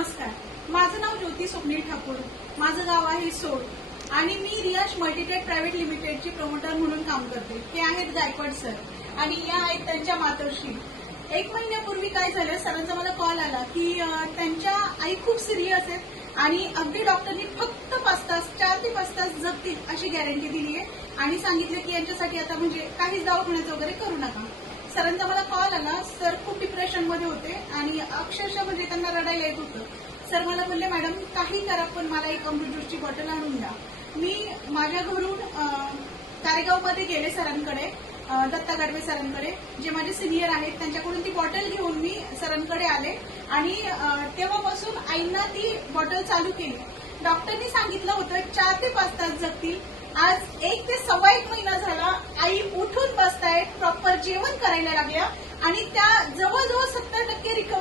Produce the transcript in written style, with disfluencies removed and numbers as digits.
नमस्कार, माझं नाव ज्योती स्वप्नील ठाकूर, माझं गाव आहे सोड आणि मी रियाश मल्टीटेक प्रायव्हेट लिमिटेडची प्रमोटर म्हणून काम करते. हे आहेत गायकवाड सर आणि या आहेत त्यांच्या मातोश्री. 1 महिन्यापूर्वी काय झालं, सरांचा मला कॉल आला की त्यांच्या आई खूप सिरियस आहेत आणि अगदी डॉक्टरनी फक्त 5 तास 4 ते 5 तास जगतील अशी गॅरंटी दिली आहे आणि सांगितलं की यांच्यासाठी आता म्हणजे काहीच दवाखान्याचं वगैरे करू नका. सरांचा मला कॉल आला. सर खूप डिप्रेशनमध्ये होते आणि अक्षरशः म्हणजे त्यांना रडायला येत होतं. सर मला बोलले, मॅडम काही करा पण मला एक अमृत ज्यूसची बॉटल आणून द्या. मी माझ्या घरून कारेगावमध्ये गेले सरांकडे, दत्ता गाडवे सरांकडे, जे माझे सिनियर आहेत, त्यांच्याकडून ती बॉटल घेऊन मी सरांकडे आले आणि तेव्हापासून आईंना ती बॉटल चालू केली. डॉक्टरनी सांगितलं होतं 4 ते 5 तास जगतील. आज 1 ते सव्वा 1 महिना झाला, आई उठून बसतायत, प्रॉपर जेवण करायला लागल्या आणि त्या जवळजवळ 70% रिकव्हर